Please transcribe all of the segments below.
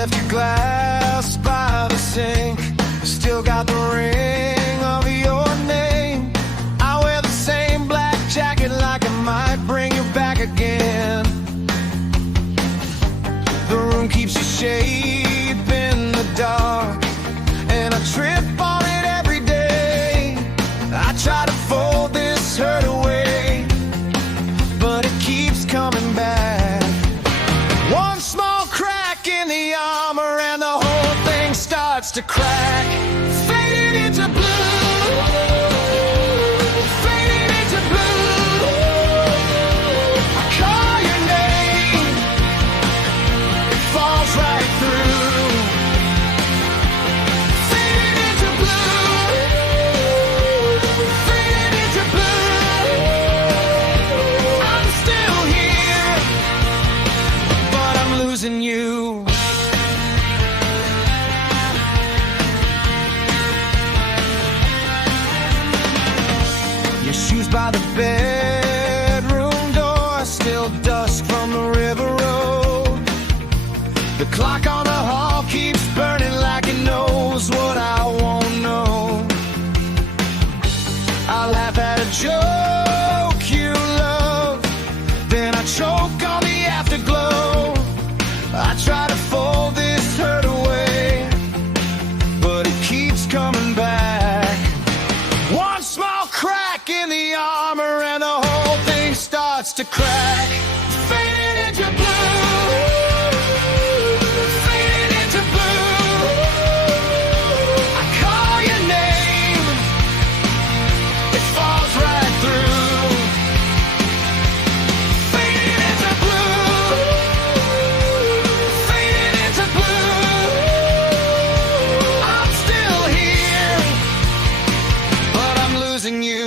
left your glass by the sink. Still got the ring of your name. I wear the same black jacket like I might bring you back again. The room keeps your shape in the dark, and I trip on it every day. I try to fold this hurt away, but it keeps coming back. One small crack in the armor and the whole thing starts to crack. Faded into blue, faded into blue. I call your name, it falls right through. Faded into blue, faded into blue. I'm still here, but I'm losing you. Your shoes by the bedroom door, still dust from the river road. The clock on the hall keeps burning like it knows what I won't know. I laugh at a joke you love, then I choke on the afterglow. I try to fold this hurt away, but it keeps coming back. One small crack in the armor and the whole thing starts to crack. Faded into blue, faded into blue. I call your name, it falls right through. Faded into blue, faded into blue. I'm still here, but I'm losing you.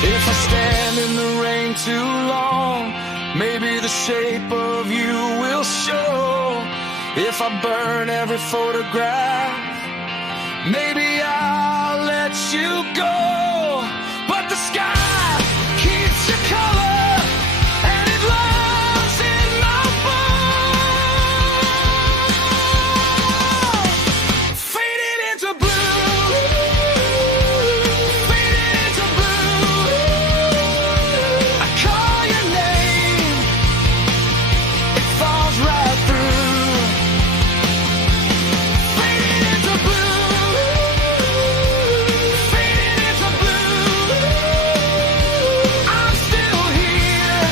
If I stand in the rain too long, maybe the shape of you will show. If I burn every photograph, maybe I'll let you go. But the sky keeps your color, and it lives in my bones. Faded into blue, faded into blue. I call your name, it falls right through. Faded into blue, faded into blue. I'm still here,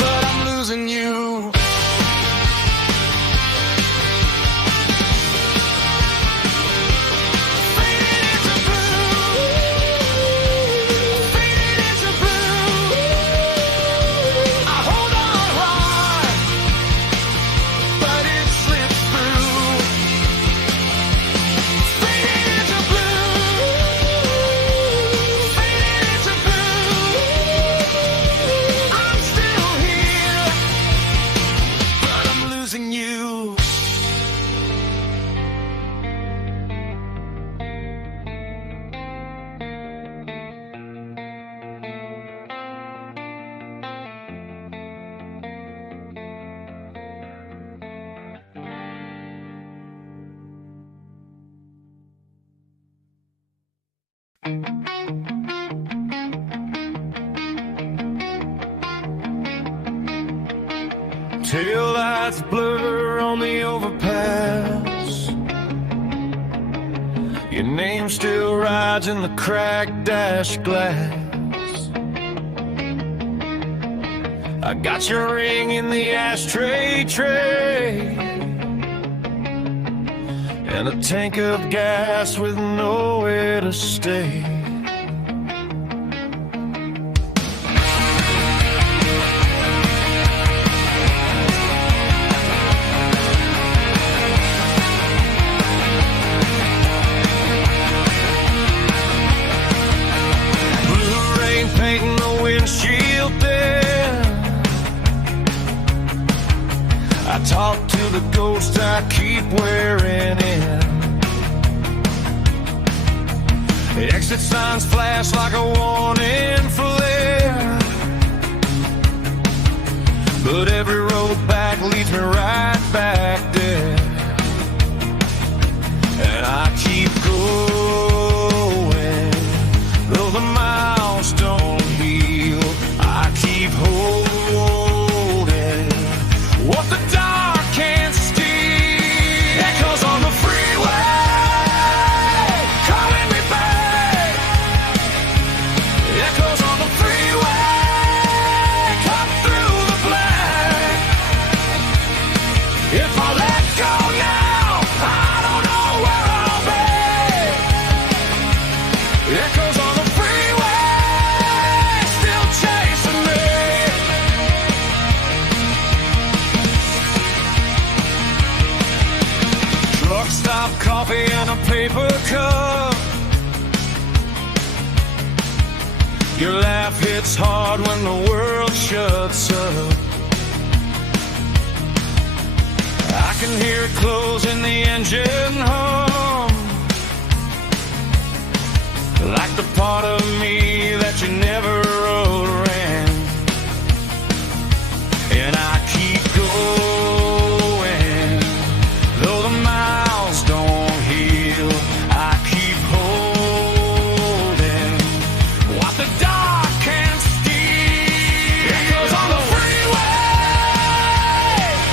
but I'm losing you. Faded into blue, faded into blue. I hold on hard, but it slips through. Faded into blue, faded into blue. I'm still here, but I'm losing you. Tail lights blur on the overpass. Your name still rides in the cracked dash glass. I got your ring in the ashtray tray, and a tank of gas with nowhere to stay. Painting the windshield there, I talked to the ghost rust I keep wearing in. Exit signs flash like a warning flare, but every road back leads me right back there. And I keep going, though the miles don't heal. I keep holding what the dark can't steal. Echoes on the freeway, calling me back. Echoes on the freeway, come through the black. If I let go now, I don't know where I'll be. Echoes on the freeway, still chasing me. Truck stop, coffee and a paper cup. Your laugh hits hard when the world shuts up. I can hear it closing, the engine hum, like the part of me that you never wrote ran. And I keep going, though the miles don't heal. I keep holding what the dark can't steal. Echoes on the freeway,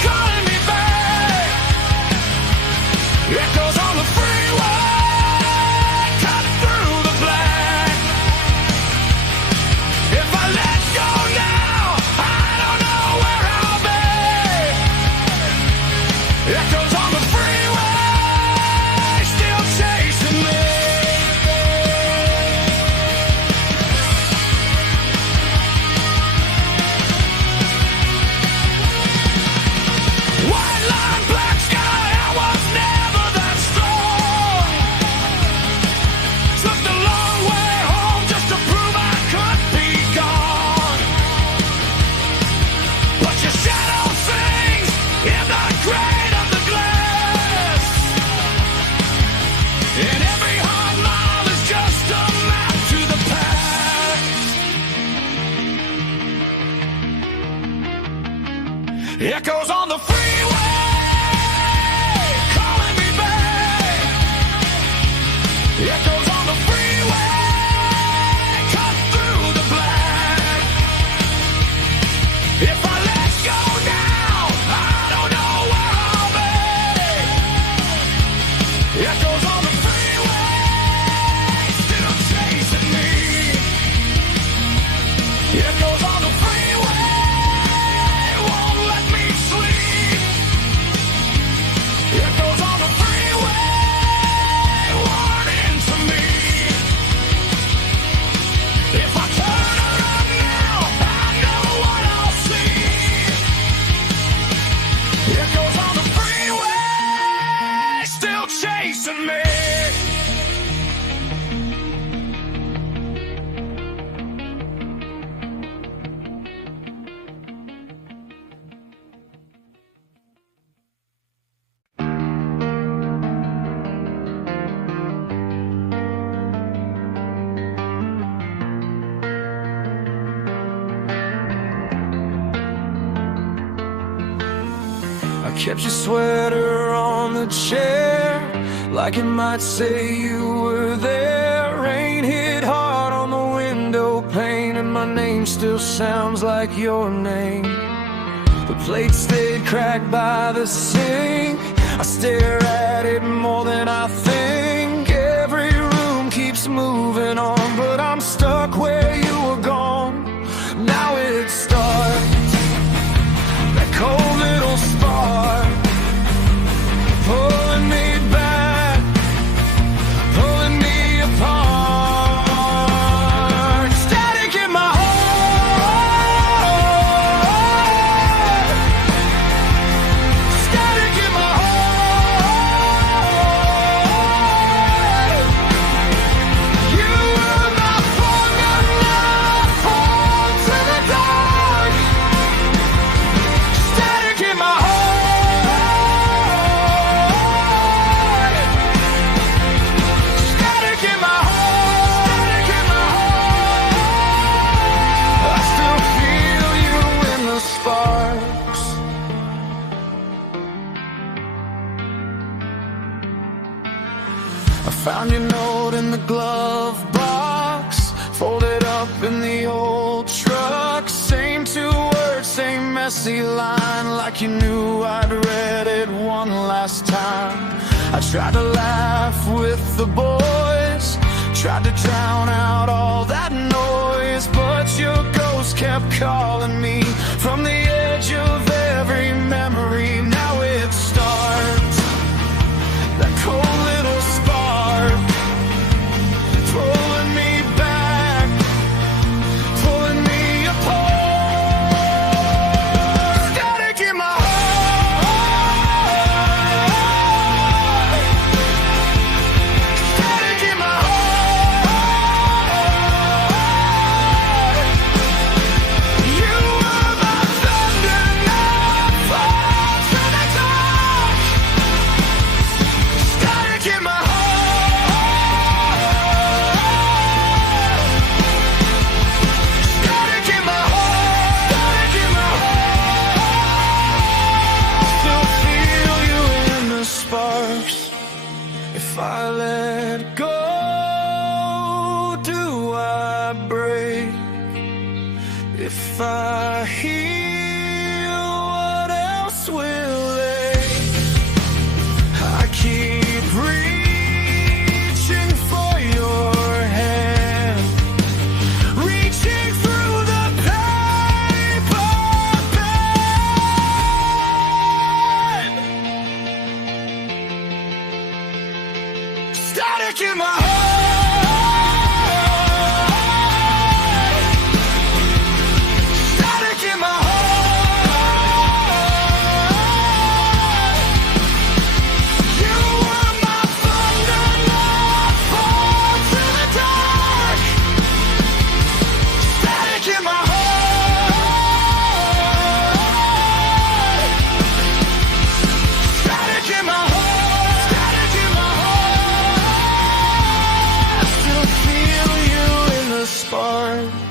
calling me back. Echoes on the freeway, cut through the black. If I let go now, I don't know where I'll be. Echoes on the freeway, still chasing me. White line, black sky, I was never that strong. Took the long way home just to prove I could be gone. But your shadow sings in the grain of the glass, and every hard mile is just a map to the past. Echoes on the freeway, calling me back. Echoes on the freeway, cut through the black. If I let go now, I don't know where I'll be. Echoes on the freeway, still chasing me. Echoes on the freeway, won't let me sleep. Echoes on the freeway, warning to me. If I turn around now, I know what I'll see. Echoes on the freeway, still chasing me. I kept your sweater on the chair, like it might say you were there. Rain hit hard on the window pane, and my name still sounds like your name. The plate stayed cracked by the sink. I stare at it more than I think. Every room keeps moving on, but I'm stuck where you were gone. Now it starts, that cold little spark, pulling me back, pulling me apart. Static in my heart, static in my heart. You I found your note in the glove box, folded up in the old truck. Same two words, same messy line, like you knew I'd read it one last time. I tried to laugh with the boys, tried to drown out all that noise, but your ghost kept calling me from the edge of every memory. Now it starts, that cold little spark, pulling me back, pulling me apart. Static in my heart, static in my heart. You were my thunder, now I fall to the dark. Static in my heart. Static in my heart. Static in my heart. Still feel you in the sparks. If I let go, do I break? If I heal, what else will ache? I keep reaching for your hand, reaching through the paper bag. Static in my heart. Static in my heart. You were my thunder, now I fall to the dark. Static in my heart. Static in my heart. Static in my heart. I still feel you in the sparks.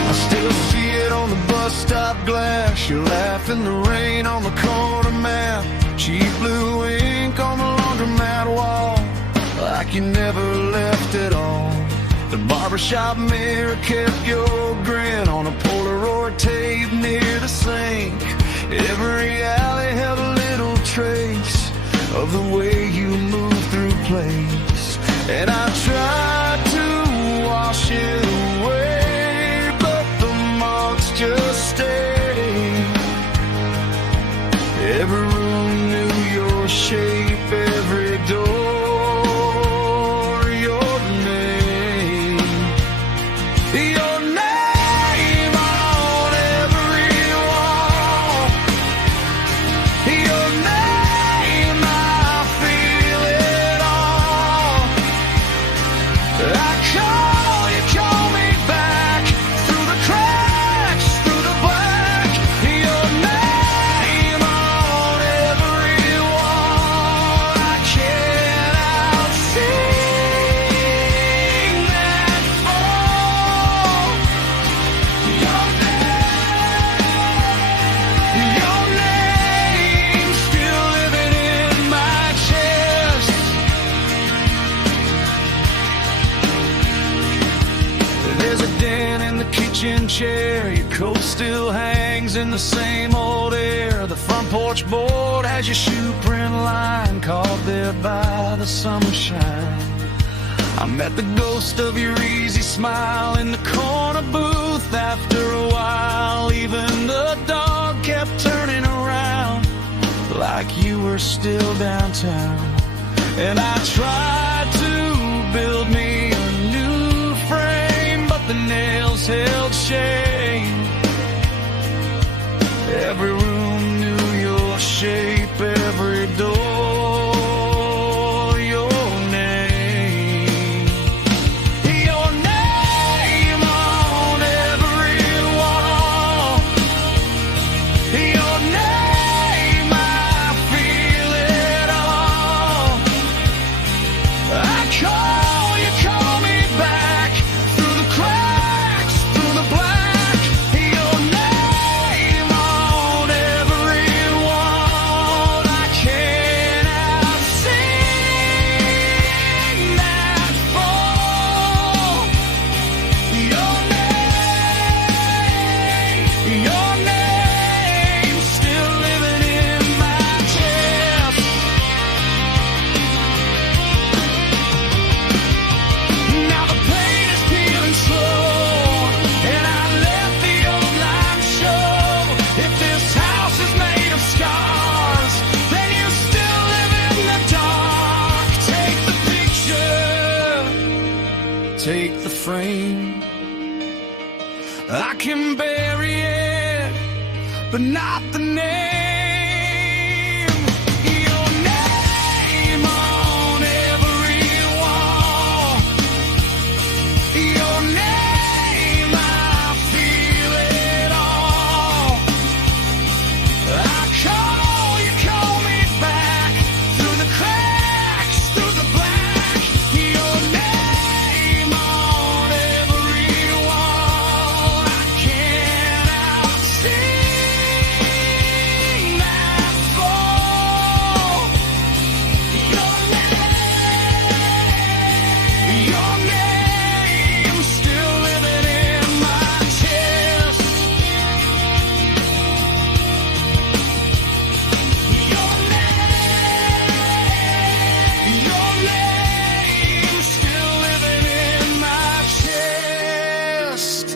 I still see it on the bus stop glass. You laugh in the rain on the corner mat. Cheap blue ink on the laundromat wall, like you never left at all. The barbershop mirror kept your grin on a Polaroid tape near the sink. Every alley held a little trace of the way you moved through place. And I tried to wash it away, but the marks just stayed. Every room knew your shape, every door, your name. Your name on every wall. Your name, I feel it all. I call, you call me back through the cracks, through the black. Your name on every wall. I can't outsing that fall. Your name still living in my chest. There's a dent in the kitchen chair. Your coat still hangs in the same old air. The front porch board has your shoe print line caught there by the summer shine. I met the ghost of your easy smile in the corner booth after a while. Even the dog kept turning around like you were still downtown. And I tried to build me a new frame, but the nails held shame. Every room knew your shape, every door can bury it, but not the name. Your name on every wall. Your name, I feel it all. I call me back through the cracks, through the black. Your name on every wall. I can't outsing that fall. Your name still living in my chest. Your name still living in my chest.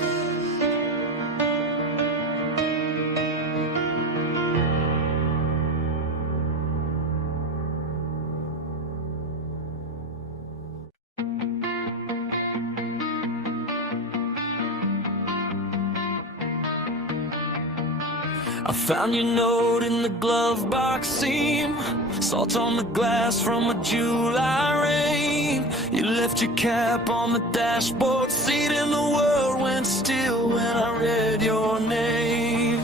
I found your note in the glove box seam, salt on the glass from a July rain. You left your cap on the dashboard seat and the world went still when I read your name.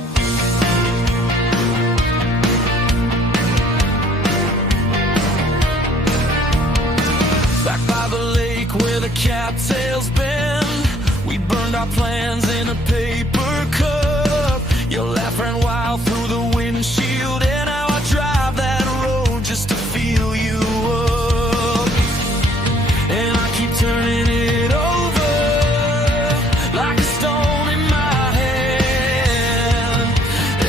Back by the lake where the cattails bend, we burned our plans in a paper cup. Your laugh ran wild through the windshield, and now I drive that road just to feel you up. And I keep turning it over like a stone in my hand.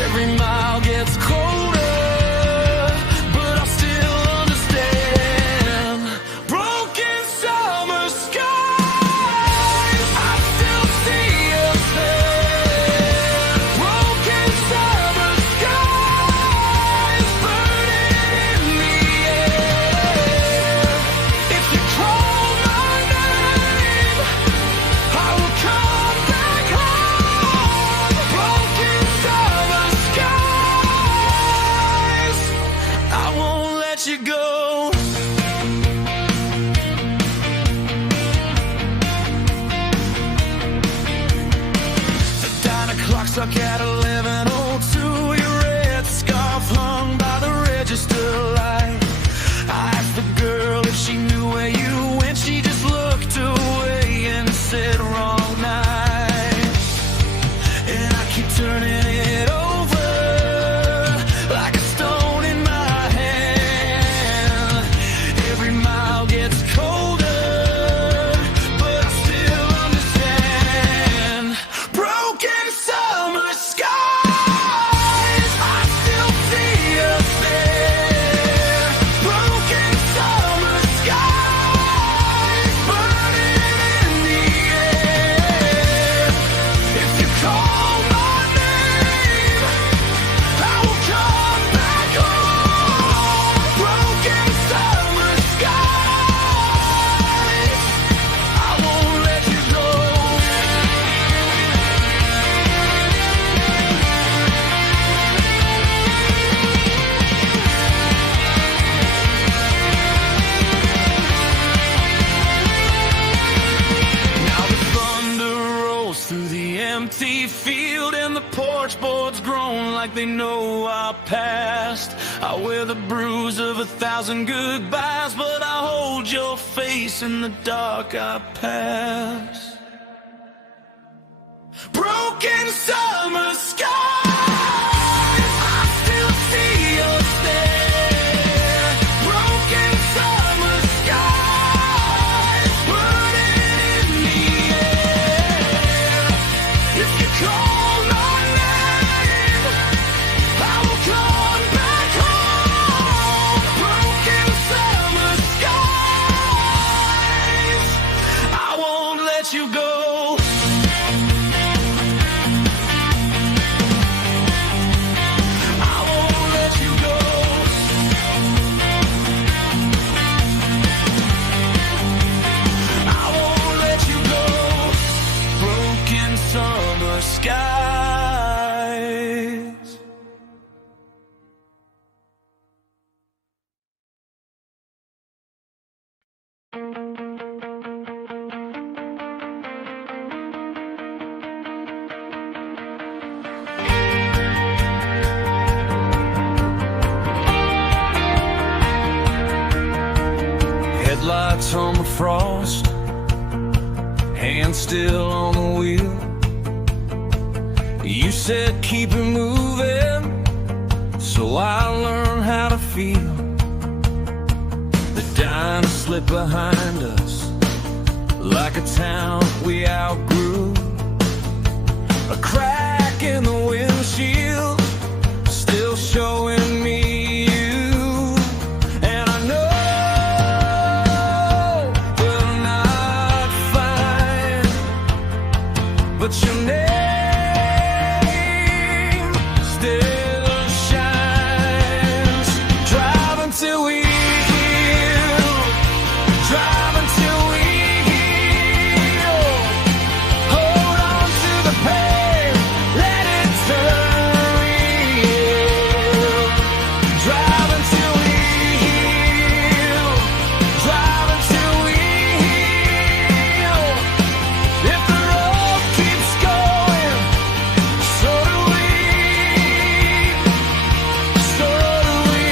Every mile gets colder, but I still understand. Broken summer skies, I still see us there. Broken summer skies, burning in the air. If you call my name, I will come back home. Broken summer skies, I won't let you go. The diner clock struck at 11:02. Your red scarf hung by the register light. I asked the girl if she knew where you went. She just looked away and said, wrong night. And I keep turning it over like a stone in my hand. Every mile gets colder, but I still understand. Broken summer skies, I still see us there. Broken summer skies, burning in the air. If you call my name, I will come back home. Broken summer skies, I won't let you go. Now the thunder rolls through the empty field, and the porch boards groan like they know our past. I wear the bruise of 1,000 goodbyes, but I hold your face in the dark I pass. Broken summer skies, I still see us there. Broken summer skies, burning in the air. If you call my name, I will come back home. Broken summer skies, I won't let you go. Headlights on the frost, hands still on the wheel. You said keep it moving, so I learned how to feel. The dying to slip behind us like a town we outgrew. A crack in the windshield still showing me you. And I know we're not fine, but your name still shines. Drive until we heal, drive until we heal. Hold on to the pain, let it turn real. Drive until we heal, drive until we heal. If the road keeps going, so do we, so do we.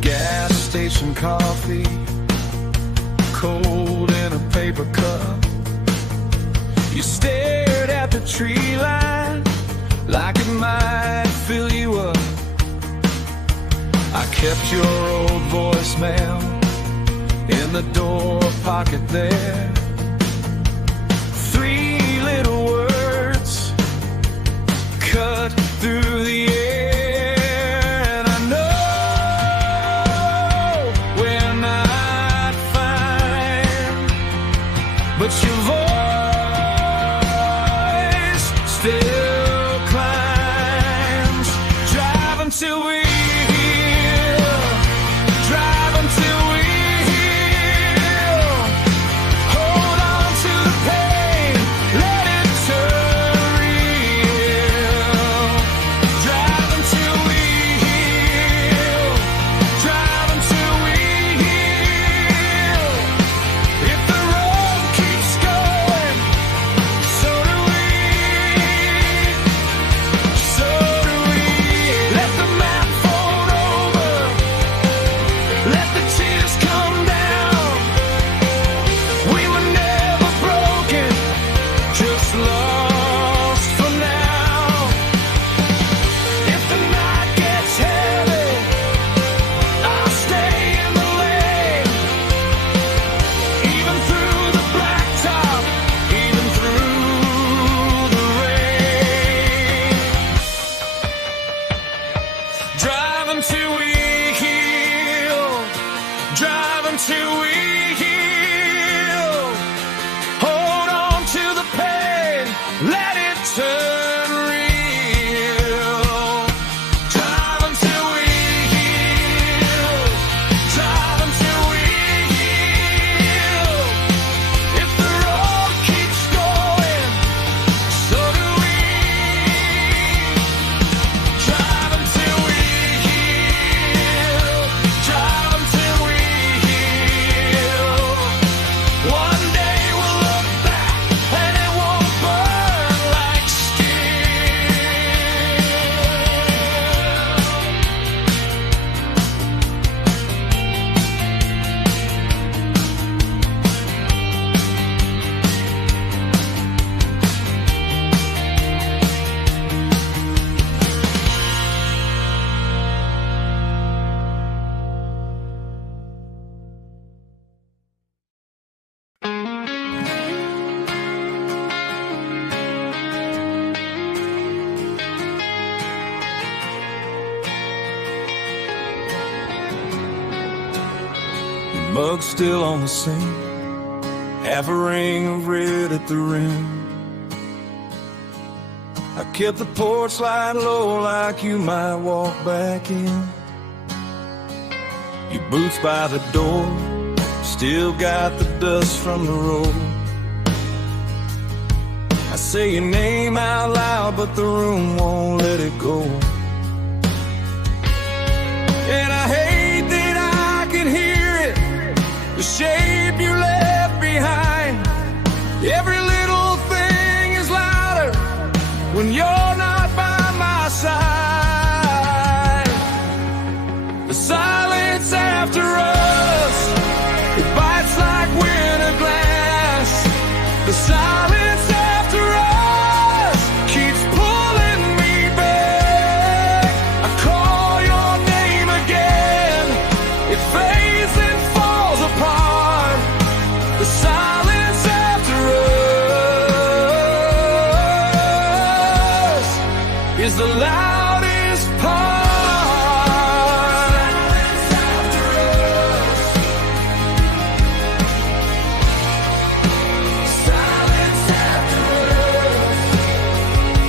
Gas station coffee, cold in a paper cup. You stared at the tree line like it might fill you up. I kept your old voicemail in the door pocket there. 3 little words cut through the air. And I know we're not fine, but your voice still climbs. Drive until we heal, drive until we heal. Hold on to the pain, let it turn real. Drive until we heal, drive until we heal. If the road keeps going, so do we, so do we. Let the map fold over, let the tears come down. We were never broken, just lost for now. If the night gets heavy, I'll stay in the lane. Even through the blacktop, even through the rain. Drive until we heal, drive until we heal. Hold on to the pain, let it turn real. Drive until we heal, drive until we heal. If the road keeps going, so do we. Drive until we heal, drive until we heal. One day we'll look back and it won't burn like steel. Mug still on the sink, half a ring of red at the rim. I kept the porch light low like you might walk back in. Your boots by the door, still got the dust from the road. I say your name out loud, but the room won't let it go. And I hate that I can hear it, the shape you left behind. Every little thing is louder when you're not by my side. is the loudest part. Silence after us.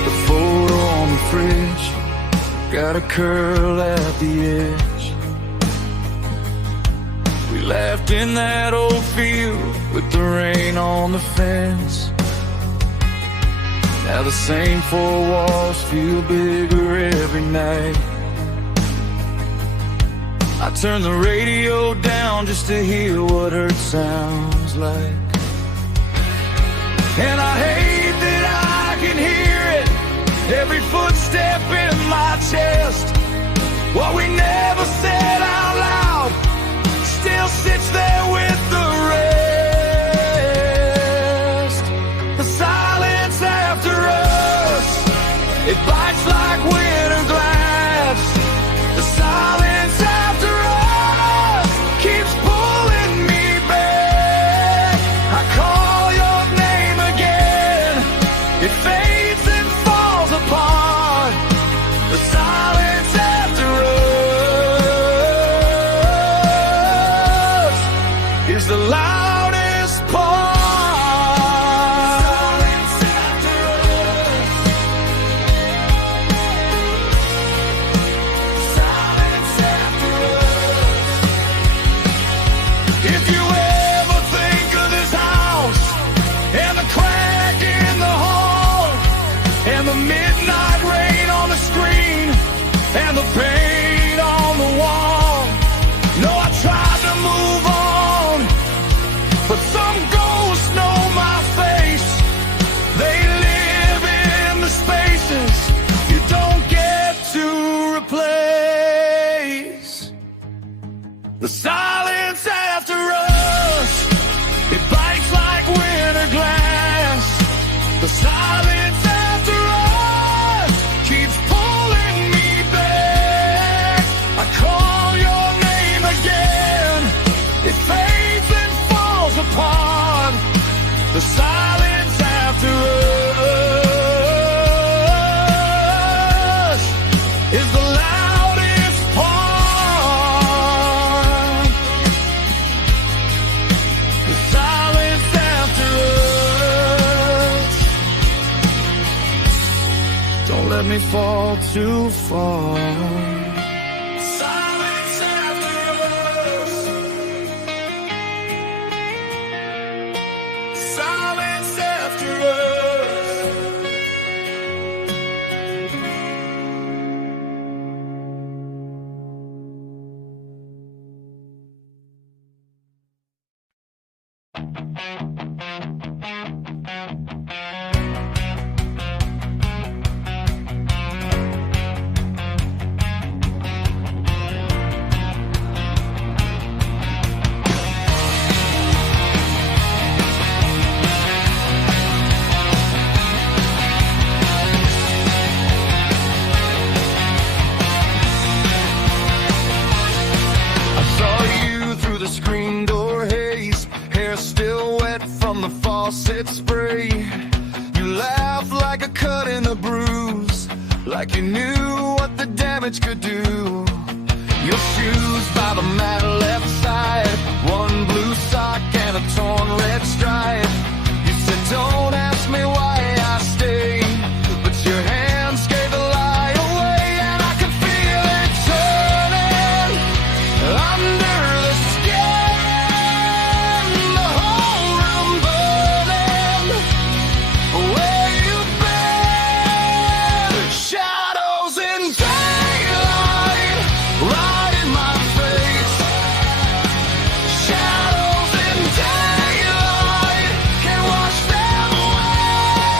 The photo on the fridge got a curl at the edge. We laughed in that old field with the rain on the fence. Now the same four walls feel bigger every night. I turn the radio down just to hear what Earth sounds like. And I hate that I can hear it, every footstep in my chest. What we never said out loud still sits there with the rest. The silence after us, it bites like winter glass. The silence after us keeps pulling me back. I call your name again, it fades and falls apart. The silence after us is the loudest part. Silence after us. Silence after us. If you ever think of this house and the crack in the hall and the midnight rain on the screen and the paint on the wall, no, I tried to move on, but some ghosts know my face. They live in the spaces you don't get to replace. The silence after us, it bites like winter glass. The silence after us keeps pulling me back. I call your name again, it fades and falls apart. The silence after us is the loudest part. The silence after us. Don't let me fall too far. Silence after us. Silence after us. I saw you through the screen door haze, hair still wet from the faucet spray. You laughed like a cut in a bruise, like you knew what the damage could do. Your shoes by the mat left side, one blue sock and a torn red stripe. You said, don't ask me why I stay, but your hands gave the lie away, and I could feel it turning under the skin. The whole room burning. Where you been? Shadows in daylight, right in my face. Shadows in daylight, can't wash them away.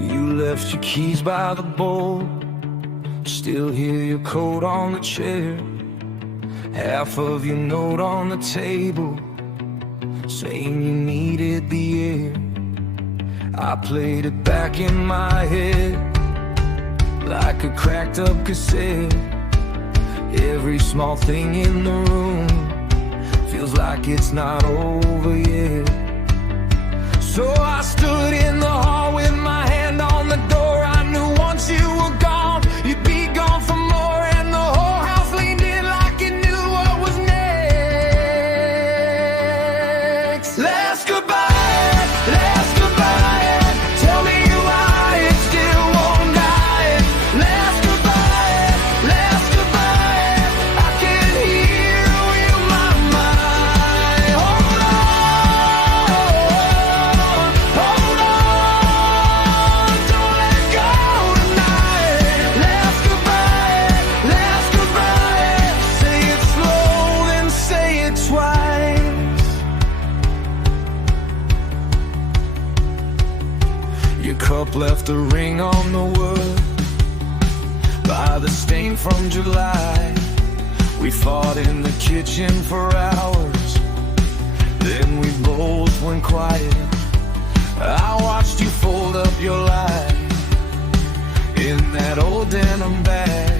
You left your keys by the bowl, still hear your coat on the chair. Half of your note on the table, saying you needed the air. I played it back in my head like a cracked up cassette. Every small thing in the room feels like it's not over yet. So I stood in the hall with my hand on the door. I knew once you were gone, you'd be gone for more. And the whole house leaned in like it knew what was next. Last goodbye, last goodbye. Tell me why it still won't die. Last goodbye, last goodbye. I can hear you in my mind. Hold on, don't let go tonight. Last goodbye, last goodbye. Say it slow, then say it twice. Your cup left a ring on the wood by the stain from July. We fought in the kitchen for hours, then we both went quiet. I watched you fold up your life in that old denim bag.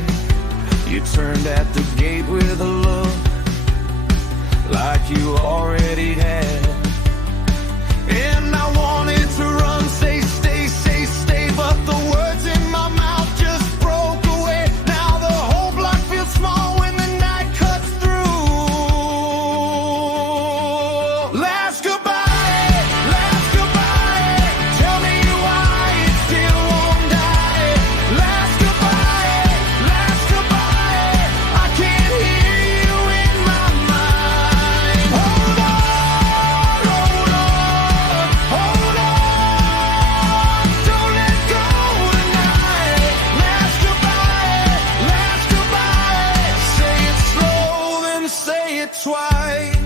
You turned at the gate with a look like you already had. And I wanted to run, say stay, but the words in my mouth just broke away. Now the whole block feels small when the night cuts through. Last goodbye, last goodbye. Tell me why it still won't die. Last goodbye, last goodbye. I can hear you in my mind. Hold on, hold on, hold on. Don't let go tonight. Last goodbye, last goodbye. Say it slow, then say it twice.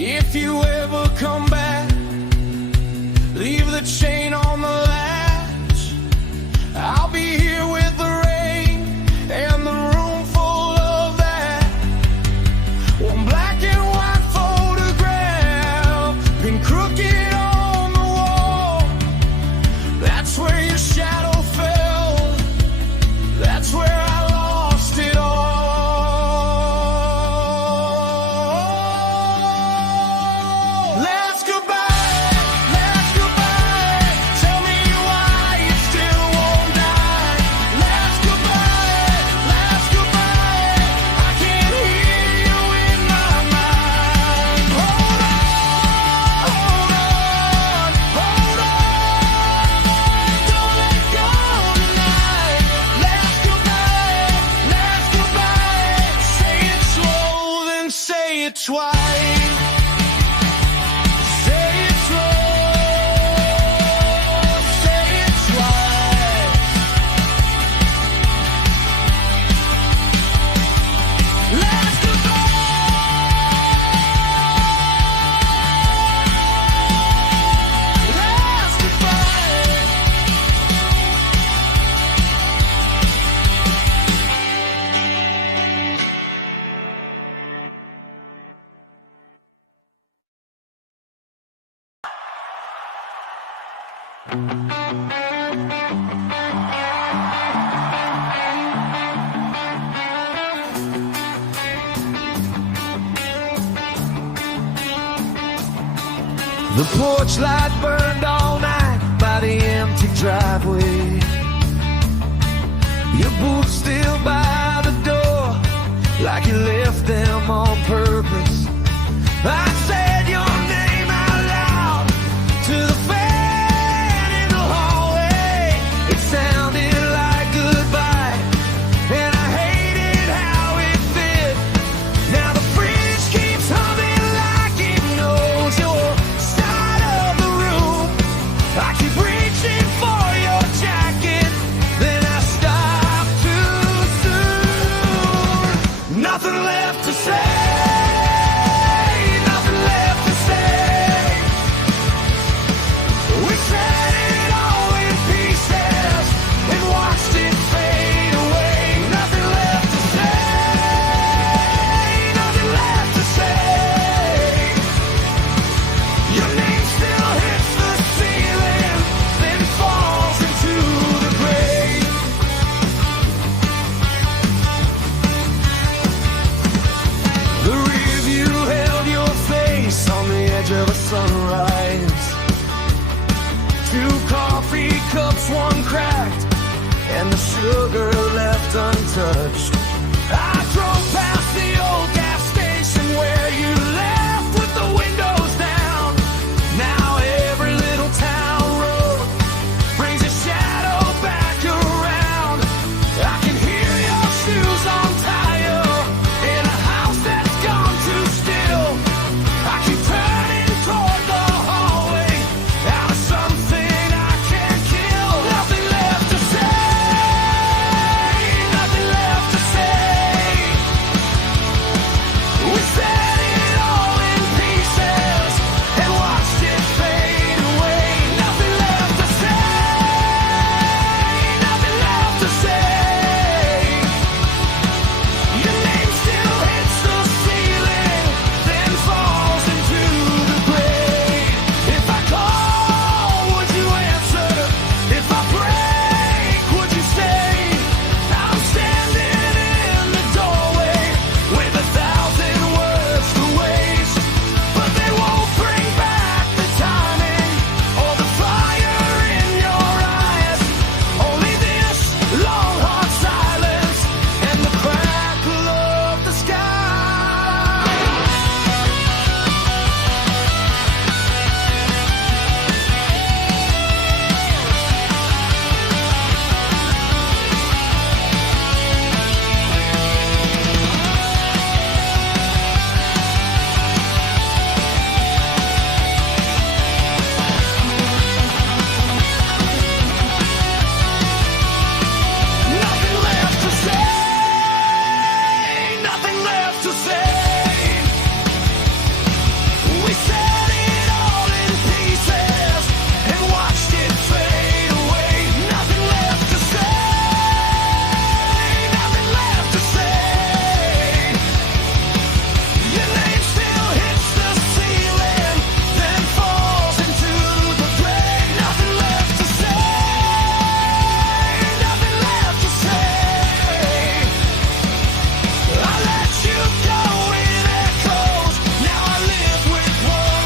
If you ever come back, leave the chain on the latch. I'll be here with the rain and the room full of that. One black and white photograph, been crooked on the wall. That's where your shadow fell. That's where I lost it all. Last goodbye, last goodbye. Tell me why it still won't die. Last goodbye, last goodbye. I can hear you in my mind. Hold on, hold on, hold on. Don't let go tonight. Last goodbye, last goodbye. Say it slow, then say it twice. Say it slow, say it twice. Last goodbye, last goodbye. The porch light burned all night by the empty driveway. Your boots still by the door, like you left them on purpose. I said your name out loud to the fan in the hallway. It sounded like goodbye, and I hated how it fit. Now the fridge keeps humming like it knows your side of the room. I keep reaching for your jacket, then I stop too soon. Nothing left to say, nothing and the sugar left untouched. I drove past the old gas station where you left with the windows down. Now every little town road brings a shadow back around. I can hear your shoes on tire in a house that's gone too still. I keep turning toward the hallway out of something I can't kill. Nothing left to say, nothing left to say. We set it all in pieces and watched it fade away. Nothing left to say, nothing left to say. Your name still hits the ceiling, then falls into the grave. If I call, would you answer? If I break, would you stay? I'm standing in the doorway with 1,000 words to waste, but they won't bring back the timing or the fire in your eyes. Only this long hard silence and the crackle of the sky. Nothing left to say, nothing left to say. We set it all in pieces and watched it fade away. Nothing left to say, nothing left to say. Your name still hits the ceiling, then falls into the grave. Nothing left to say, nothing left to say. I let you go in echoes. Now I live with what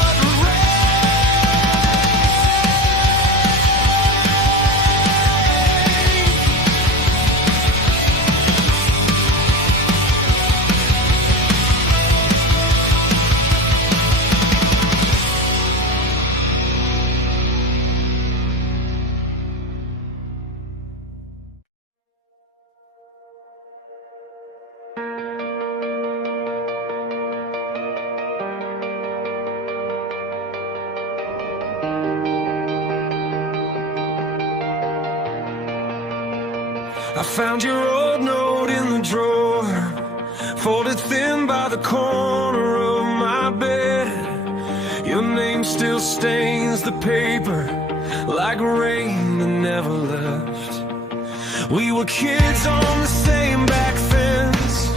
I found your old note in the drawer, folded thin by the corner of my bed. Your name still stains the paper like rain that never left. We were kids on the same back fence,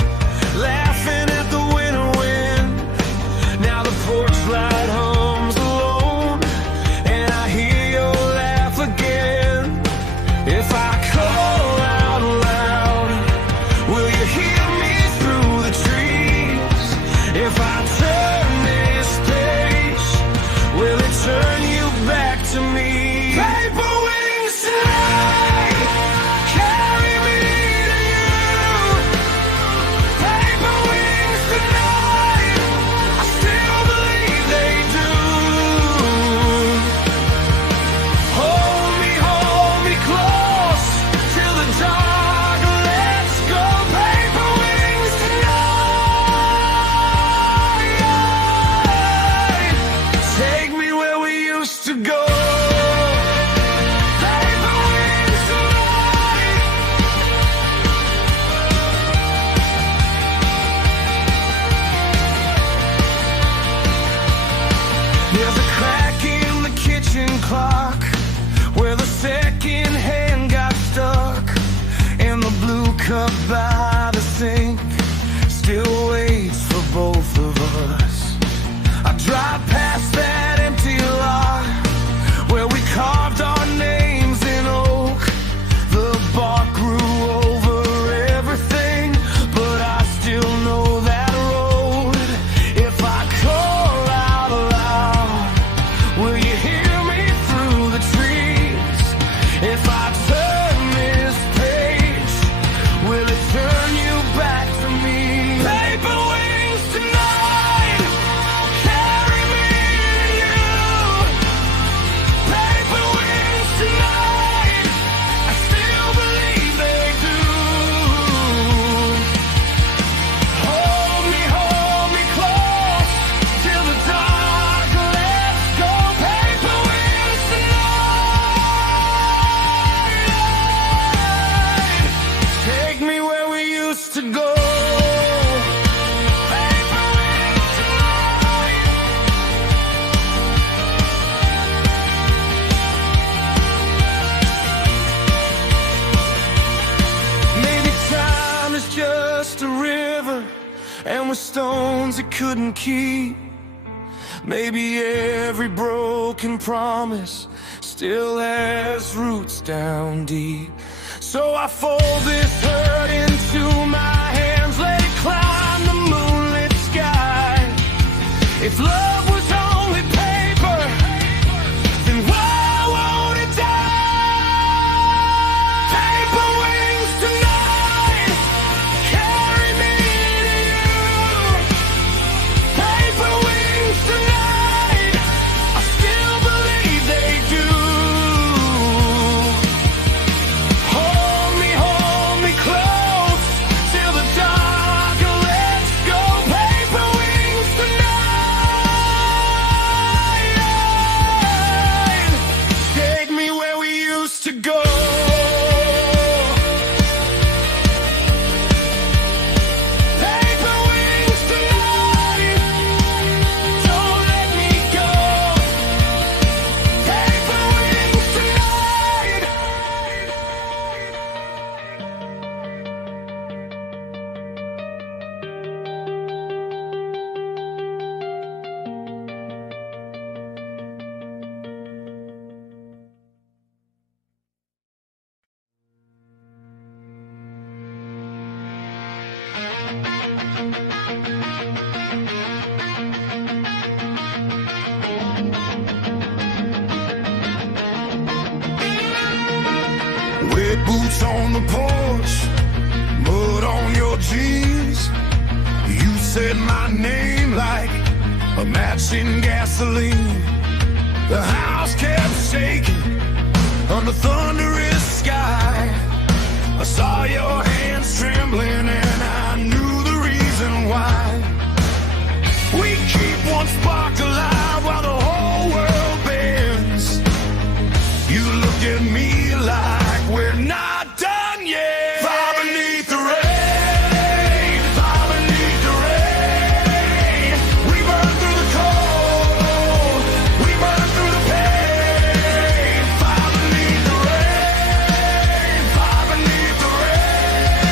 laughing at the winter wind. Now the porch light hums alone, and I hear your laugh again. If I call out loud, will you hear me through the trees? If I turn this page, will it turn you back to me? Paper wings tonight, carry me to you. Paper wings tonight, I still believe they do. Hold me close till the dark lets go. Paper wings tonight, take me where we used to go. Paper wings tonight. There's a crack in the kitchen clock where the second hand got stuck, and the blue cup by the sink still waits for both of us. I drive past that empty lot where we carved our names in oak. The bark grew over everything, but I still know that road. If I call out loud, will you hear me through the trees? If I turn this page, to go. Maybe time is just a river, and with stones it couldn't keep. Maybe every broken promise still has roots down deep. So I fold this hurt into my hands, let it climb the moonlit sky. If love was only paper, then why won't it die? Paper wings tonight, carry me to you. Paper wings tonight, I still believe they do. Hold me close till the dark lets go. Paper wings tonight, take me where we used to go. Paper wings tonight, don't let me go. Paper wings tonight. Wet boots on the porch, mud on your jeans. You said my name like a match in gasoline. The house kept shaking under thunderous sky. I saw your hands trembling and I knew the reason why. We keep one spark alive while the whole world bends. You looked at me like we're not done yet. Fire beneath the rain, fire beneath the rain. We burn through the cold, we burn through the pain. Fire beneath the rain, fire beneath the rain.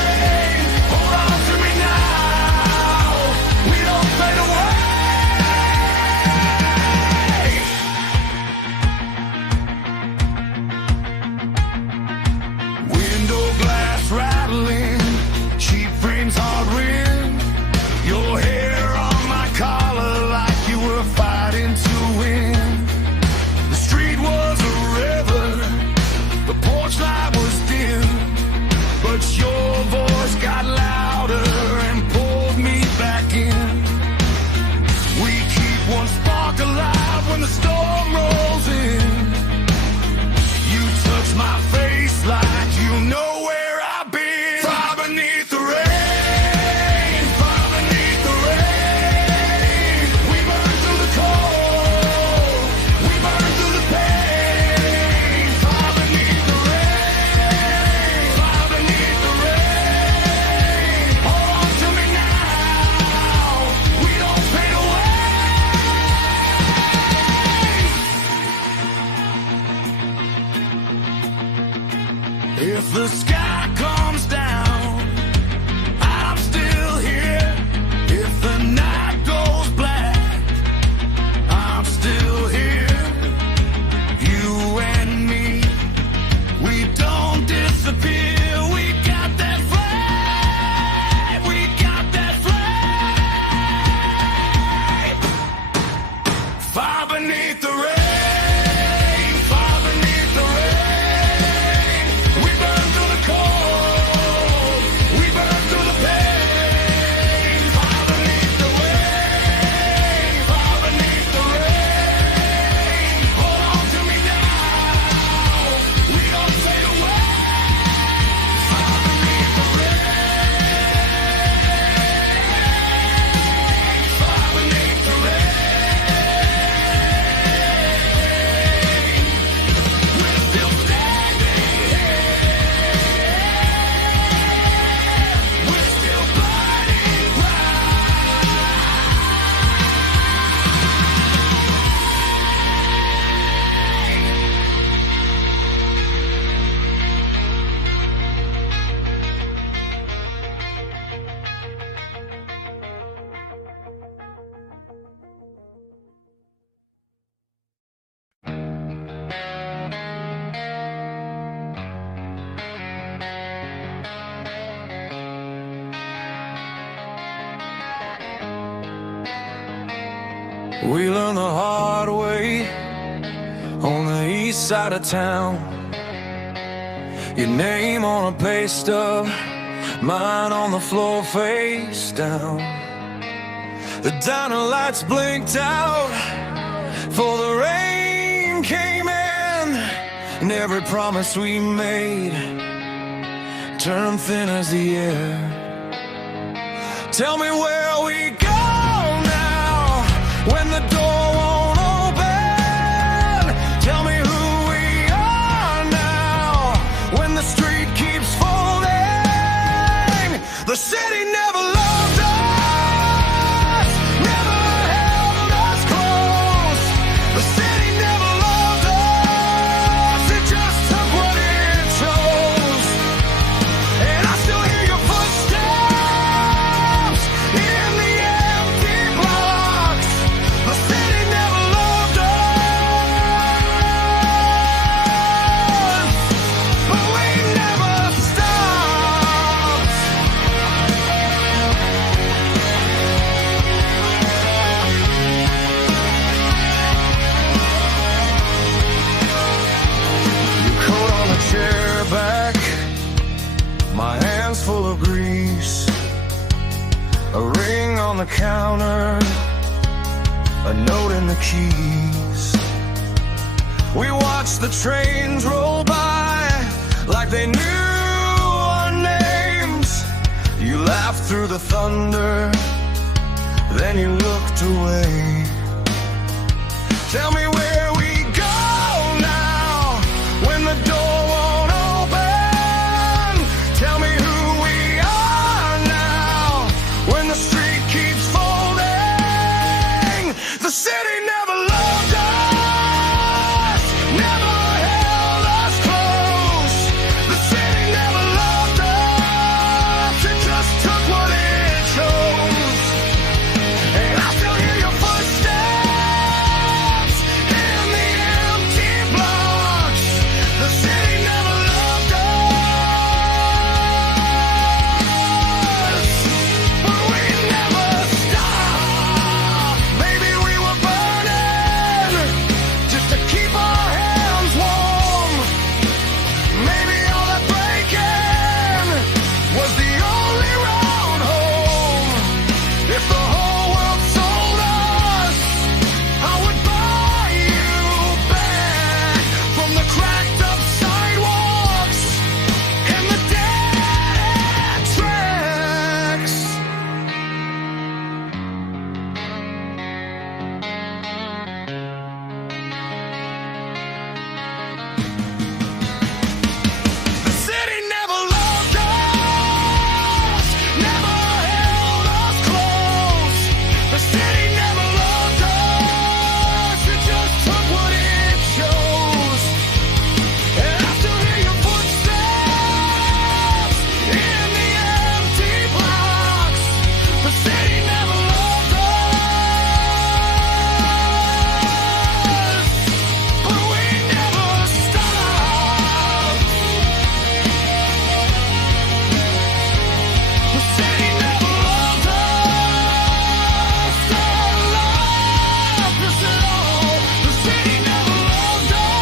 We learned the hard way on the east side of town. Your name on a pay stub, mine on the floor face down. The diner lights blinked out, for the rain came in, and every promise we made turned thin as the air. Tell me where we go now when the door won't open. Tell me who we are now when the street keeps folding. The city never loved us, never held us close. The city never loved us, it just took what it chose. And I still hear your footsteps in the empty blocks. The city never loved us, but we never stopped. Your coat on the chair back, my hands full of grease, a ring on the counter, a note in the keys. We watched the trains roll by like they knew our names. You laughed through the thunder, then you looked away. Tell me where we go now when the door won't open. Tell me who we are now when the street keeps folding. The city never loved us, never held us close. The city never loved us, it just took what it chose. And I still hear your footsteps in the empty blocks. The city never loved us, but we never stopped. Maybe we were burning just to keep our hands warm. Maybe all that breaking was the only road home. If the whole world sold us, I would buy you back from the cracked up sidewalks and the dead tracks. The city never loved us, never held us close. The city never loved us, it just took what it chose. And I still hear your footsteps in the empty blocks. The city never loved us, but we never stopped. The city never loved us, never loved us at all. The city never loved us.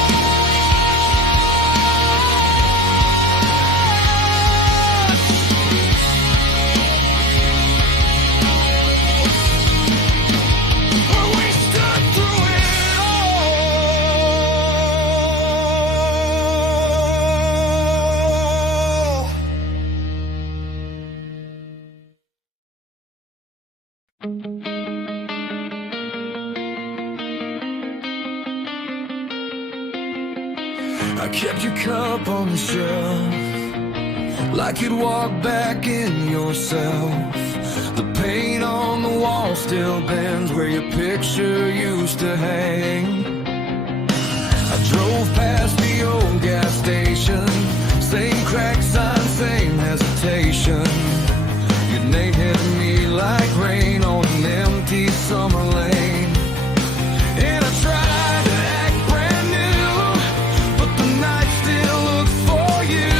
But we stood through it all. I kept your cup on the shelf, like you'd walk back in yourself. The paint on the wall still bends where your picture used to hang. I drove past the old gas station, same cracked sign, same hesitation. Your name hit me like rain on an empty summer lane. And I tried to act brand new, but the night still looks for you.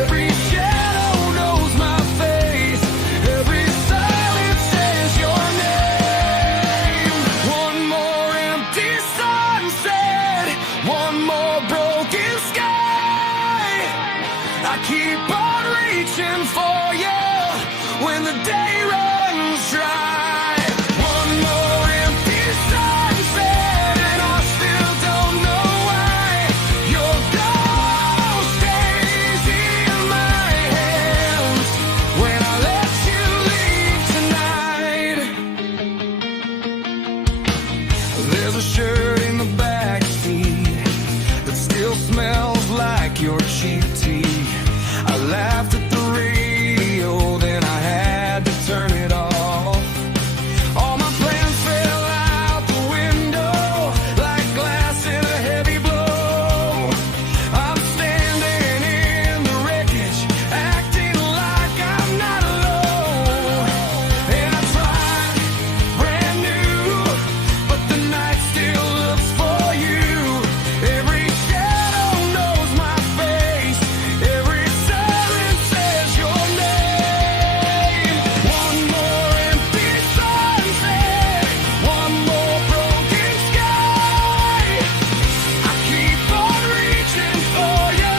Every shadow knows my face, every silence says your name. One the day runs dry. One more empty sunset, and I still don't know why. Your ghost stays in my hands when I let you leave tonight. There's a shirt in the backseat that still smells like your cheap tea. I laughed at the radio, then I had to turn it off. All my plans fell out the window like glass in a heavy blow. I'm standing in the wreckage, acting like I'm not alone. And I tried brand new, but the night still looks for you. Every shadow knows my face, every silence says your name. One more empty sunset, one more broken sky. I keep on reaching for you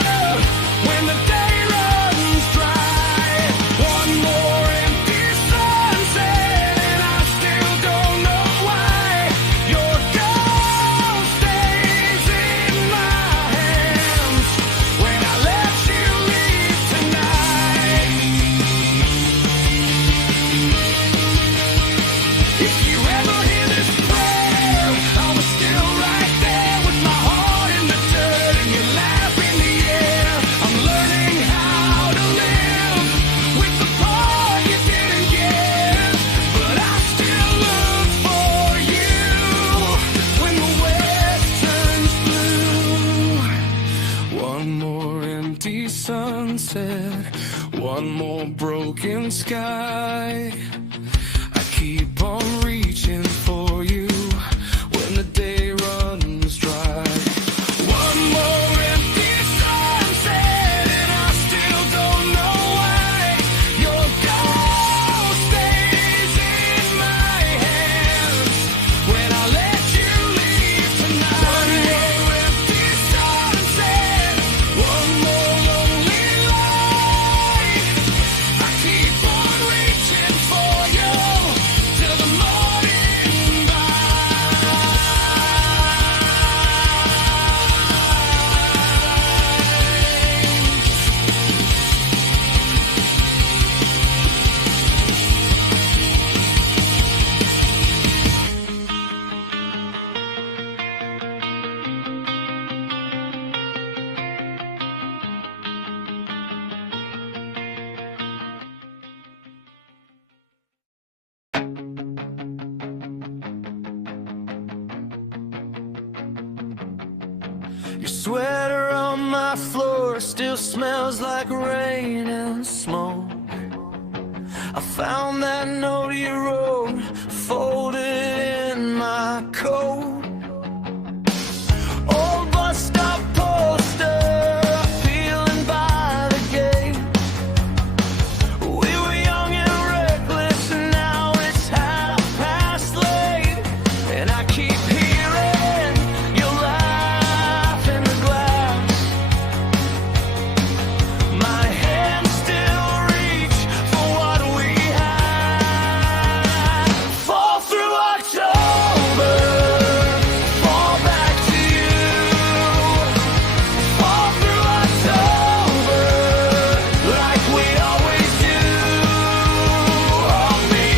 when the day runs dry. One more empty sunset, and I still don't know why. Your ghost stays in my hands when I let you leave tonight. If you ever hear this prayer, I was still right there with my heart in the dirt and your laugh in the air. I'm learning how to live with the part you didn't give, but I still look for you when the west turns blue. One more empty sunset, one more broken sky. I keep on reaching for you when the day runs dry. One more empty sunset, and I still don't know why. Your ghost stays in my hands when I let you leave tonight. One more empty sunset, one more lonely light. I keep on reaching for you till the morning light. Your sweater on my floor still smells like rain and smoke. I found that note you wrote folded in my coat. Old bus stop poster peeling by the gate. We were young and reckless, and now it's 8:30, and I keep hearing your laugh in the glass. My hands still reach for what we had. Fall through October, fall back to you. Fall through October like we always do. Hold me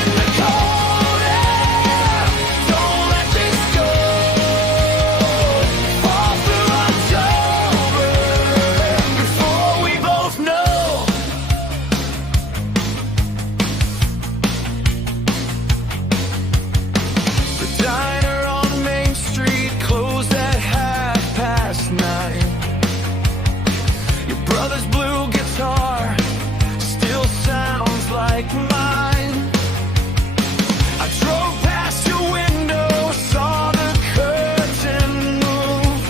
in the cold air, don't let this go. Fall through October before we both know. The diner on Main Street closed at 9:30. Your brother's blue guitar still sounds like mine. I drove past your window, saw the curtain move.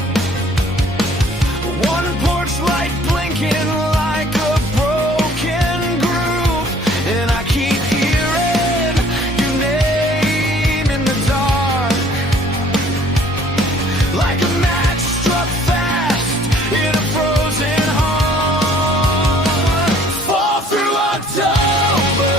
One porch light blinking like a broken groove, and I keep hearing your name in the dark, like a match struck fast in a frozen heart. Fall through October.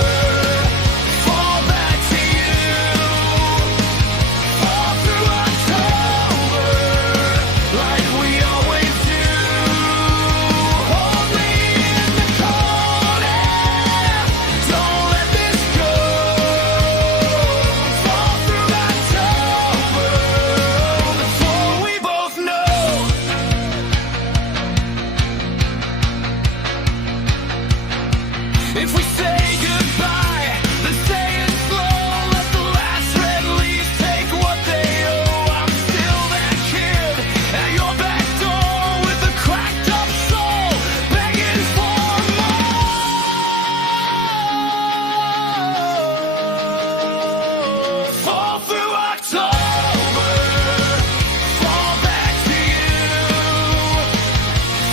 If we say goodbye, then say it slow. Let the last red leaves take what they owe. I'm still that kid at your back door with a cracked up soul, begging for more. Fall through October, fall back to you.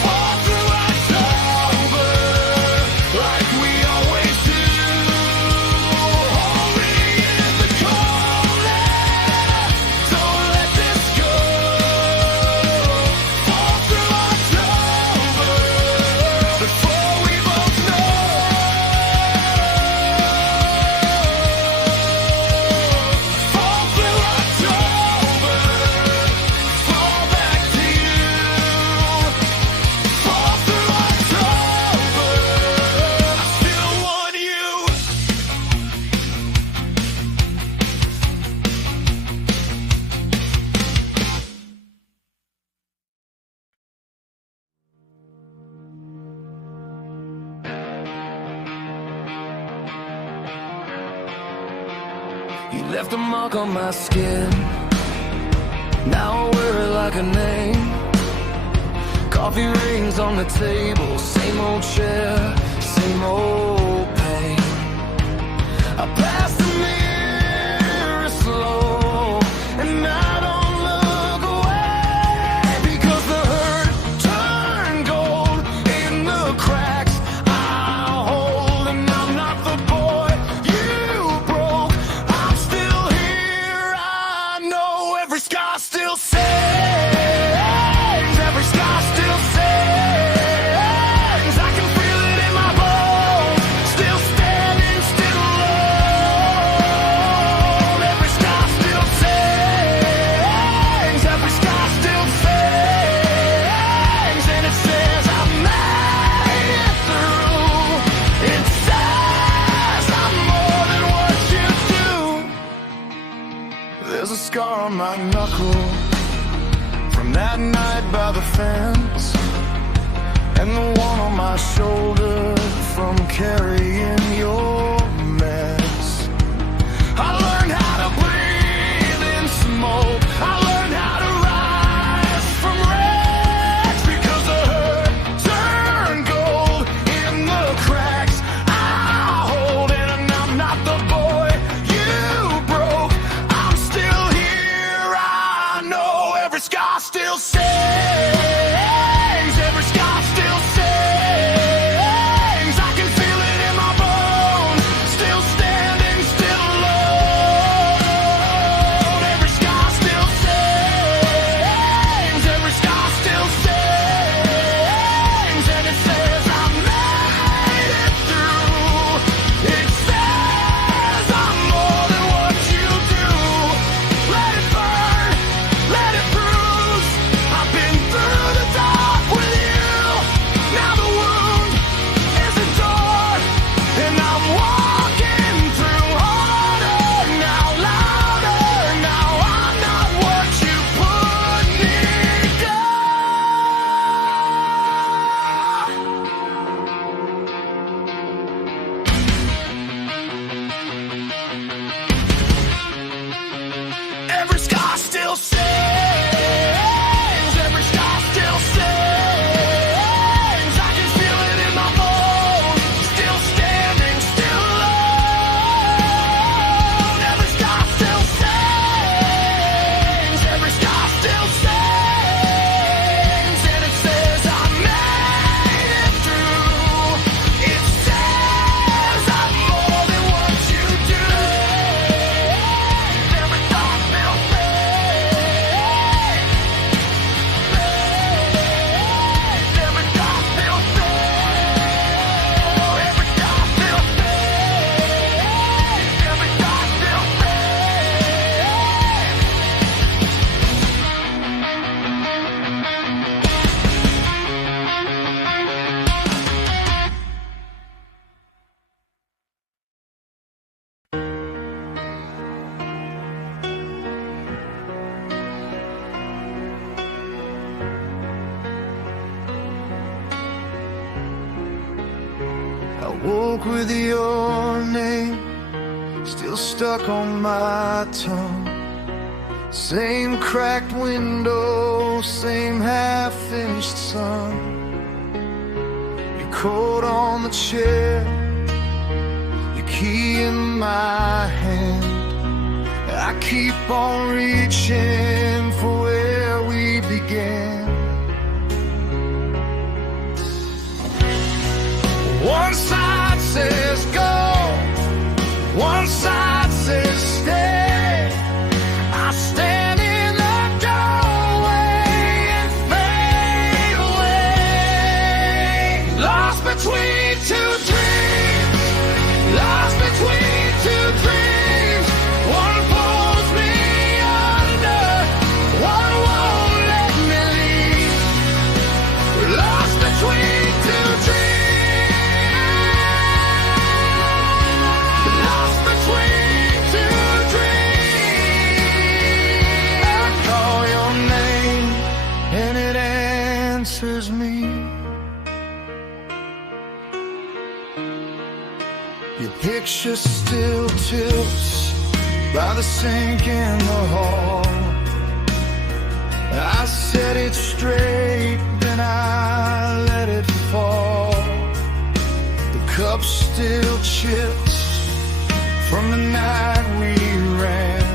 Fall through October, like we always do. Hold me in the cold now, don't let this go. Fall through October, before we both know. Fall through October, fall back to you. Fall through October, I still want you. You left a mark on my skin. Now I wear it like a name. Coffee rings on the table, same old chair, same old pain. I pass the mirror slow, and I don't look away, because the hurt turned gold in the cracks I hold, and I'm not the boy you broke. I'm still here. I know every scar still sings. Every scar still sings. I can feel it in my bones. Still standing, still alone. Every scar still sings. Every scar still sings. And it says I made it through. It says I'm more than what you do. There's a scar on my knuckle from that night by the fence, and the one on my shoulder from carrying your mess. I learned how to breathe in smoke. I learned how to rise from wrecks, because the hurt turned gold in the cracks I hold, and I'm not the boy you broke. I'm still here. I know every scar still sings. Every scar still sings. I can feel it in my bones. smoke with your name still stuck on my tongue. Same cracked window, same half-finished sun. Your coat on the chair, your key in my hand. I keep on reaching for where we began. One side says go, one side says stay. I stand in the doorway and fade away. Lost between two dreams, lost between two dreams. One pulls me under, one won't let me leave. Lost between two dreams. Me. Your picture still tilts by the sink in the hall. I set it straight, then I let it fall. The cup still chips from the night we ran.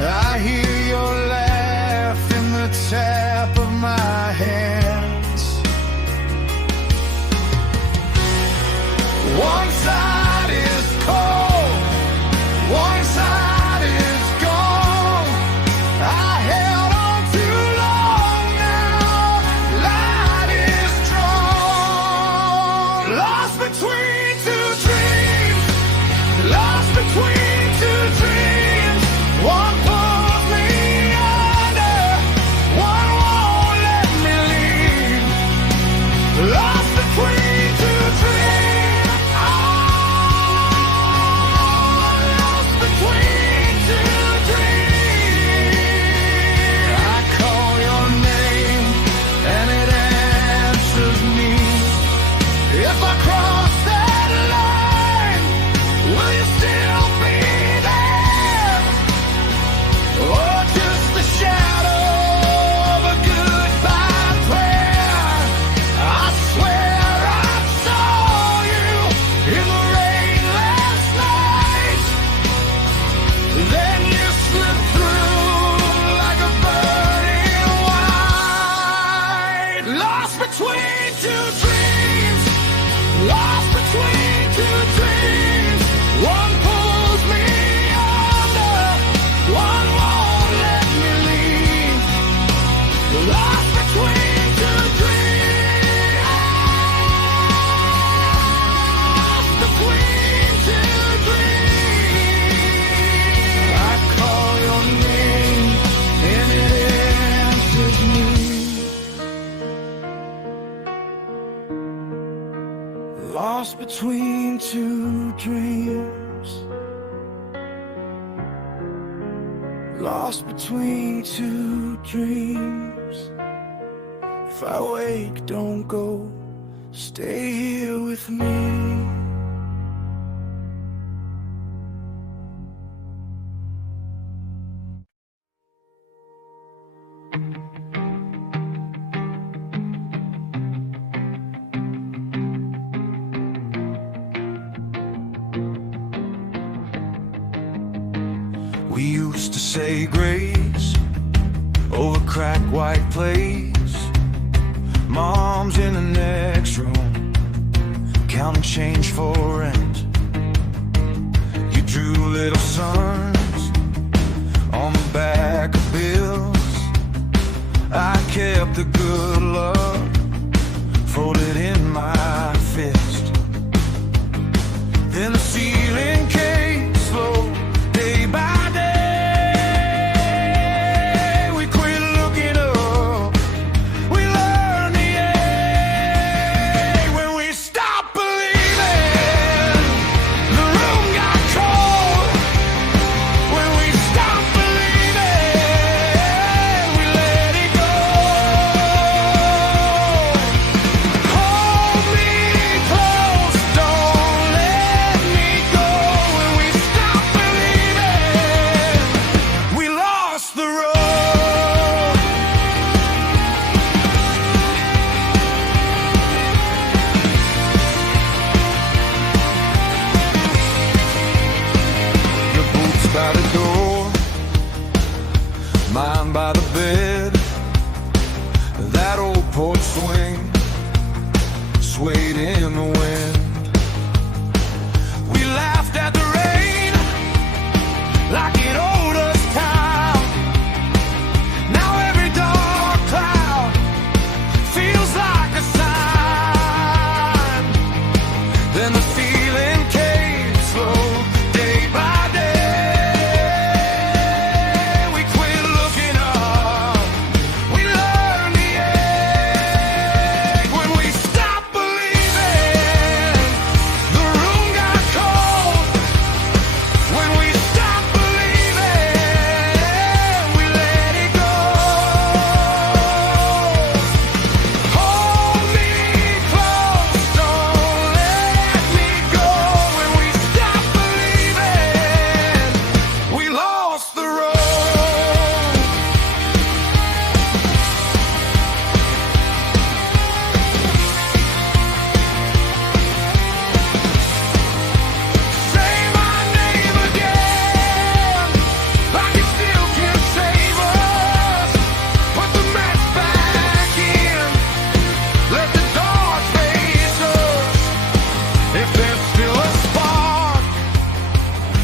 I hear your laugh in the tap of my hands. One side is cold, one side is gone. I held on too long now, light is drawn. Lost between two dreams, lost between two dreams. One pulls me under, one won't let me leave. Lost between two dreams. Lost between two dreams. I call your name and it answers me. If I cross that line, will you still be there? Or just the shadow of a goodbye prayer? I swear I saw you in the rain last night. Then you slipped through like a burning white. Lost between two dreams, lost between two dreams. One pulls me under, one won't let me leave. Lost between two dreams, lost between two dreams. I call your name and it answers me. Lost between two dreams, lost between two dreams. If I wake, don't go, stay here with me. We used to say grace over cracked white plates. Mom's in the next room, counting change for rent. You drew little sons on the back of bills. I kept the good luck folded in my fist. Then the ceiling came slow, day by day. We quit looking up, we learned the A. When we stopped believing, the room got cold. When we stopped believing, we let it go. Hold me close.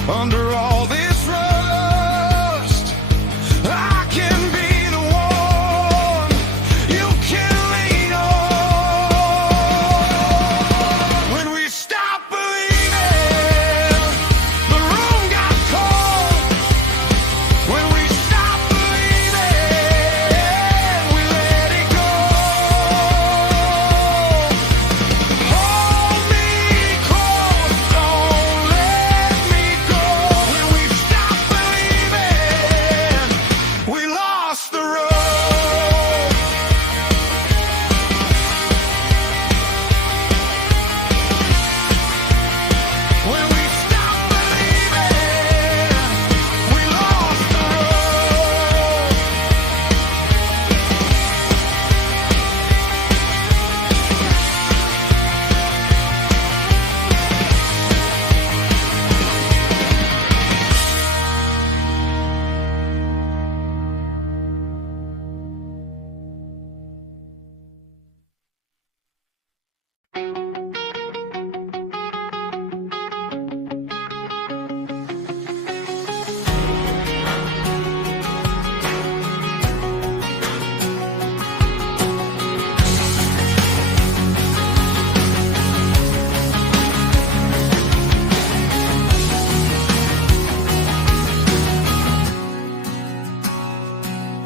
Under all this rust, I can be the one you can lean on. When we stop believing, the room got cold. When we stop believing, we let it go. Hold me close, don't let me go. When we stop believing, we lost the road. When we stop believing, we lost the road.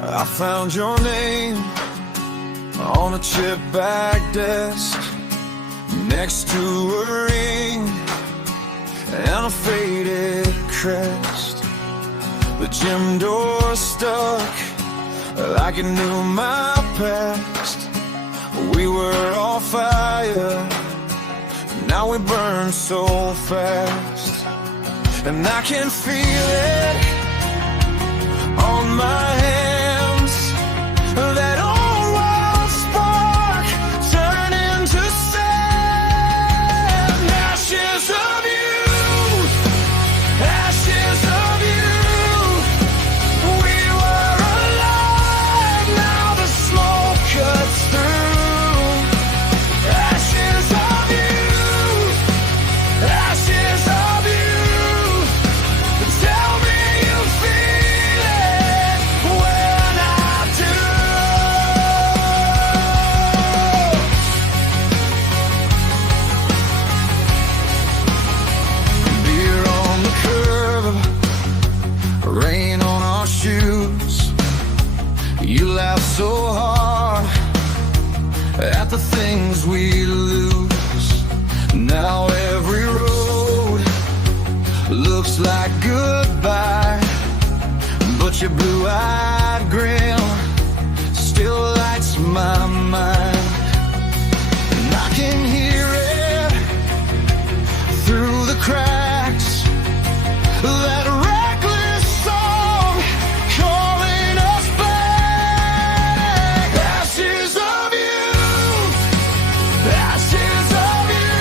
I found your name on a chip bag desk, next to a ring and a faded crest. The gym door stuck like it knew my past. We were on fire, now we burn so fast. And I can feel it on my hands. That old wild spark turned into sand. Ashes of you, ashes of you. We were alive, now the smoke cuts through. Ashes of you, ashes of you. Tell me you feel it when I do. Beer on the curb, rain on our shoes. You laugh so hard at the things we lose. Now every road looks like goodbye, but your blue-eyed grin still lights my mind. And I can hear it through the cracks, that reckless song calling us back. Ashes of you, ashes of you.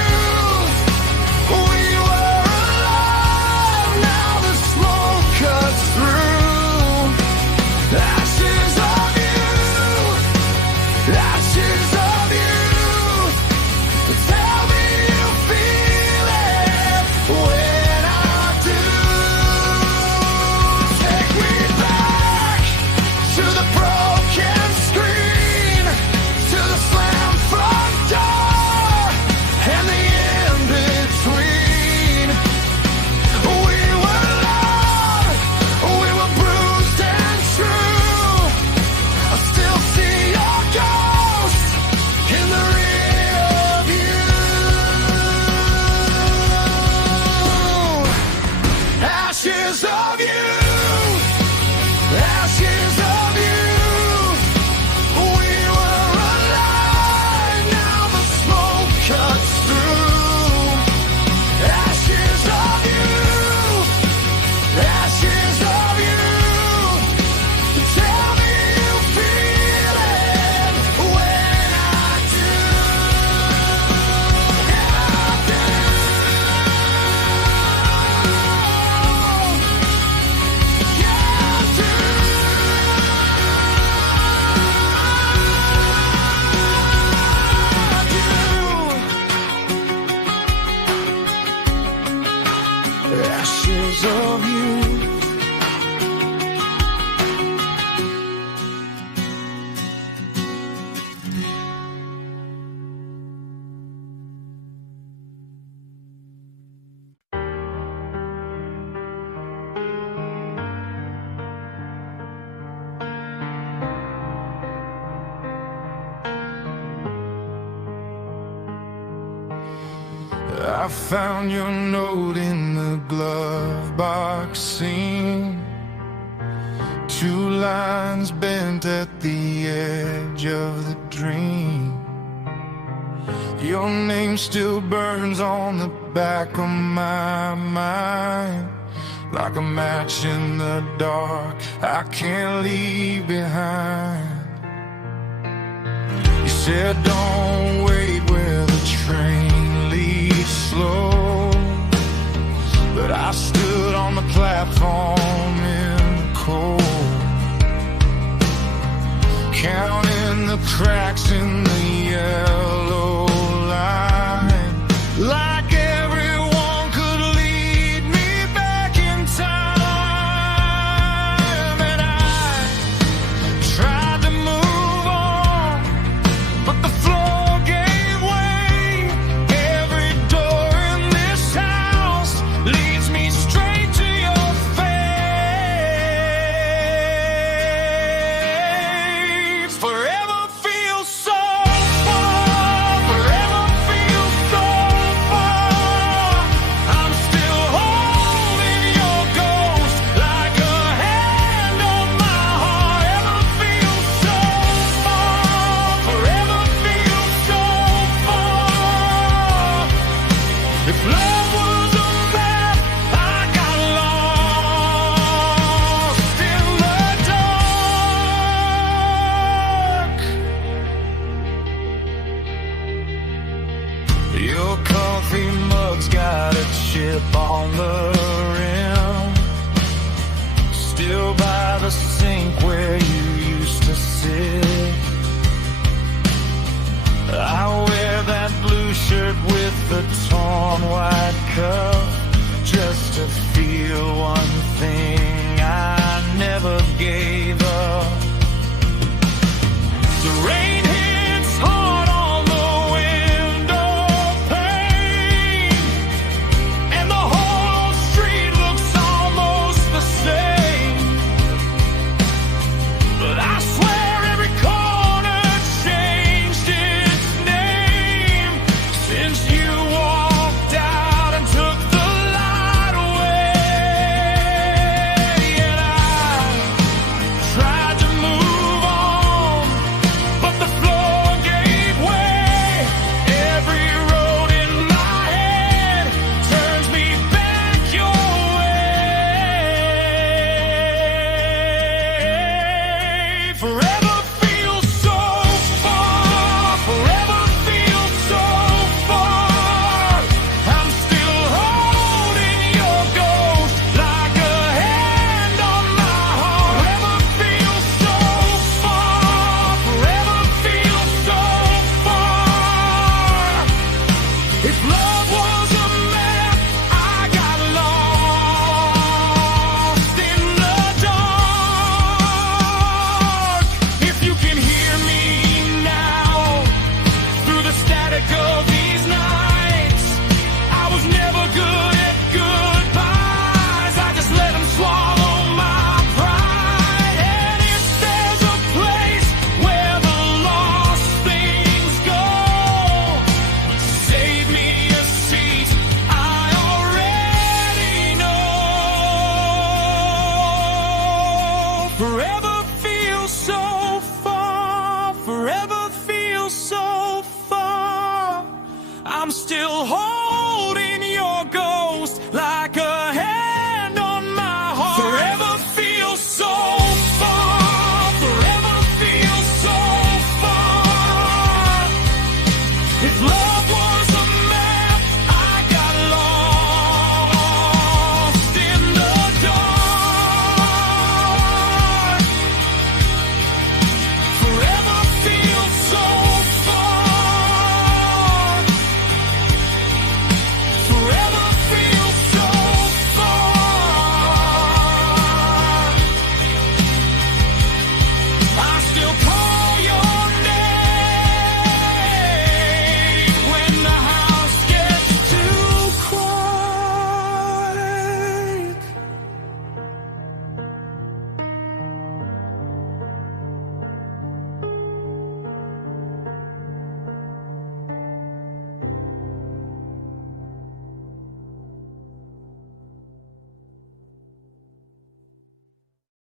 We were alive, now the smoke cuts through. Ashes of you, ashes ashes of you. I found your note in the glove box seam, 2 lines bent at the edge of the dream. Your name still burns on the back of my mind, like a match in the dark I can't leave behind. You said don't wait where the train leaves slow, but I stood on the platform in the cold, counting the cracks in the yellow line, like everyone could lead me back in time. And I tried to move on, but the floor gave way. Every door in this house leads me straight to your face. Forever feels so far, forever feels so far. I'm still holding your ghost like a hand on my heart. Forever feels so far, forever feels so far. If love was a map, I got lost in the dark. Your coffee mug's got a chip on the rim, still by the sink where you used to sit. I wear that blue shirt with the torn white cuff.